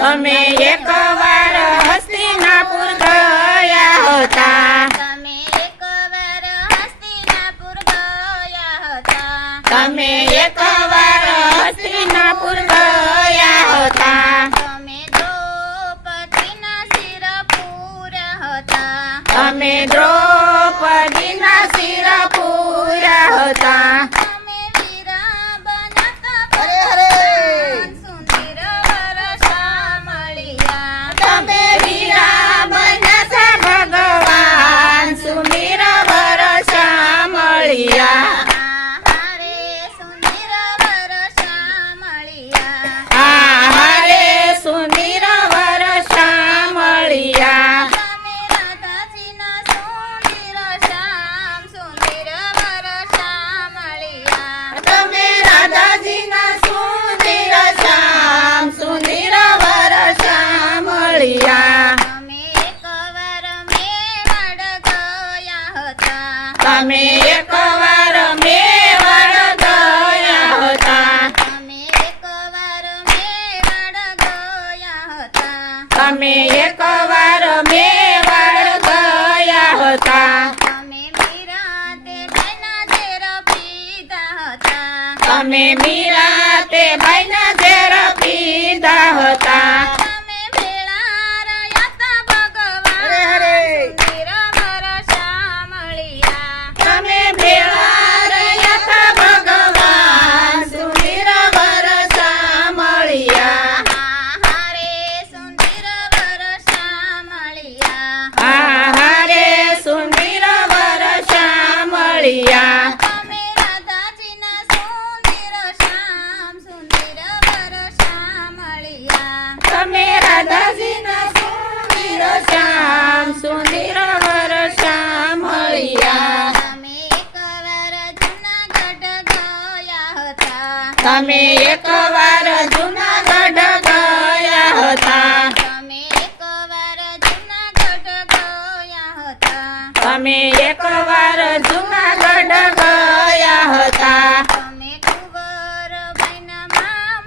અમે એકવાર હસ્તિનાપુર ગયા હતા તમે એકવાર હસ્તિનાપુર ગયા હતા તમે એકવાર હસ્તિનાપુર ગયા તમે એકવાર મે વડગયા હતા. તમે એકવાર મે વડગયા હતા. તમે એકવાર મે વડગયા હતા. તમે મીરાતે બના તેર પીધા હતા. તમે મીરાતે બના તેર પીધા હતા. તમે એકવાર જુનાગઢ ગયા હતા. તમે એકવાર જુનાગઢ ગયા હતા. તમે એકવાર જુનાગઢ ગયા હતા. તમે કુંવરબાઈના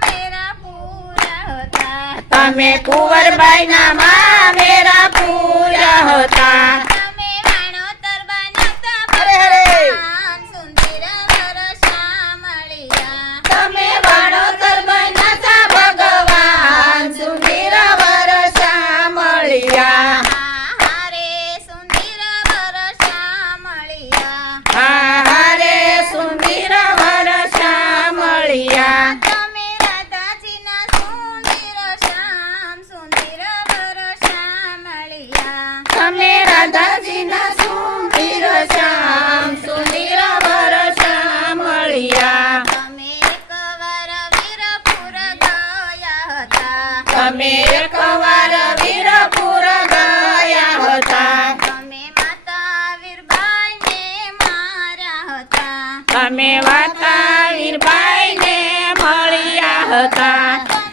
મેરા પૂરા હતા. તમે કુંવરબાઈના મેરા પૂરા હતા. ta